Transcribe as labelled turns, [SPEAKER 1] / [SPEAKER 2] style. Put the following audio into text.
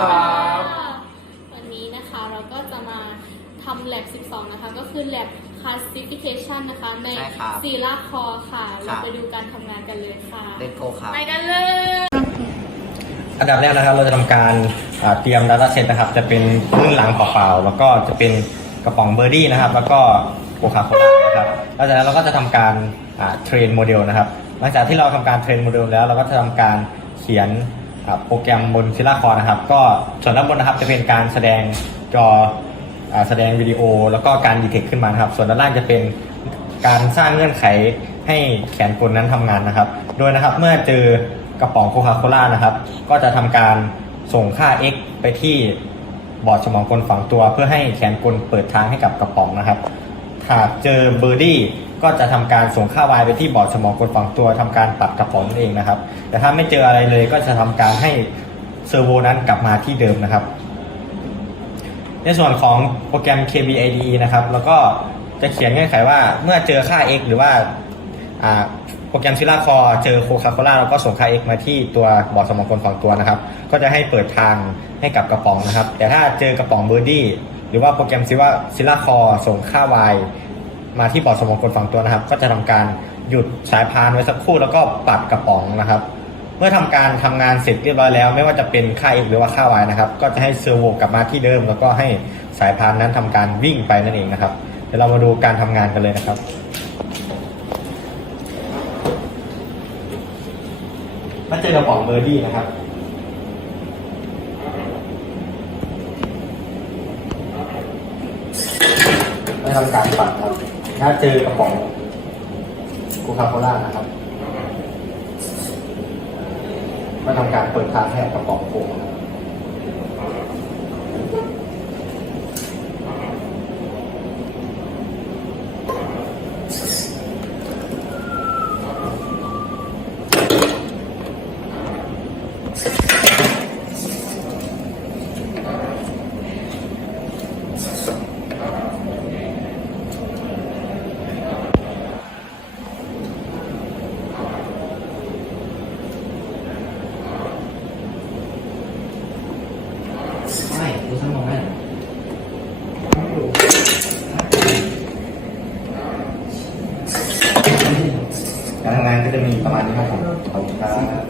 [SPEAKER 1] ครับ
[SPEAKER 2] วันนี้นะคะเราก็จะมาทำ lab 12 นะคะ ก็คือ lab classification นะคะ ใน
[SPEAKER 1] ใช่รั
[SPEAKER 2] ซีลาคอค่ะเราไปดูการทำงานกันเลยค่ะ
[SPEAKER 1] เลตโกครั
[SPEAKER 2] ไปกันเลย
[SPEAKER 3] อันดับแรกนะครับเราจะทำการเตรียม data set นะครับ จะเป็นพื้นหลังเปล่าๆแล้วก็จะเป็นกระป๋องเบอร์ดี้นะครับ แล้วก็โคคาโคล่านะครับหลังจากนั้นเราก็จะทำการเทรนโมเดลนะครับ หลังจากที่เราทำการเทรนโมเดลแล้วเราก็จะทำการเขียน อ่าโปรแกรมบนซิลาคอนะครับ ก็ส่วนด้านบนนะครับจะเป็นการแสดงจออแสดงวิดีโอ แล้วก็การดีเทคขึ้นมานะครับ ส่วนด้านล่างจะเป็นการสร้างเงื่อนไขให้แขนกลนั้นทำงานนะครับ โดยนะครับเมื่อเจอกระป๋องโคคาโคล่านะครับ ก็จะทำการส่งค่า x ไปที่บอร์ดสมองกลฝังตัว เพื่อให้แขนกลเปิดทางให้กับกระป๋องนะครับ หากเจอเบอร์ดี้ก็จะทำการส่งค่า y ไปที่บอร์ดสมองกลฝังตัวทำการปัดกระป๋องนั่นเองนะครับ แต่ถ้าไม่เจออะไรเลยก็จะทำการให้เซอร์โวนั้นกลับมาที่เดิมนะครับ ในส่วนของโปรแกรม KBIDE นะครับ แล้วก็จะเขียนเงื่อนไขว่าเมื่อเจอค่า x หรือว่าโปรแกรมซิล่าคอเจอโคคาโคล่าแล้วก็ส่งค่า x มาที่ตัวบอร์ดสมองกลฝั่งตัวนะครับ ก็จะให้เปิดทางให้กับกระป๋องนะครับ แต่ถ้าเจอกระป๋องเบอร์ดี้ รือว่าโปรแกรมซิว่าซิลาคอส่งค่า y มาที่บอร์ดสมองกลฝั่งตัวนะครับ ก็จะทำการหยุดสายพานไว้สักครู่แล้วก็ปัดกระป๋องนะครับ เมื่อทำการทำงานเสร็จเรียบร้อยแล้ว ไม่ว่าจะเป็นค่า x หรือว่าค่า y นะครับ ก็จะให้เซอร์โวกลับมาที่เดิม แล้วก็ให้สายพานนั้นทำการวิ่งไปนั่นเองนะครับ เดี๋ยวเรามาดูการทำงานกันเลยนะครับมาเจอกระป๋องเบอร์ดี้นะครับ ทำการปัดครับ ถ้าเจอกระป๋องโคคาโคล่านะครับ มาทำการเปิดทางให้กับกระป๋องโค้กครับ การทำงานก็จะมีประมาณนี้ครับผมขอบคุณครับ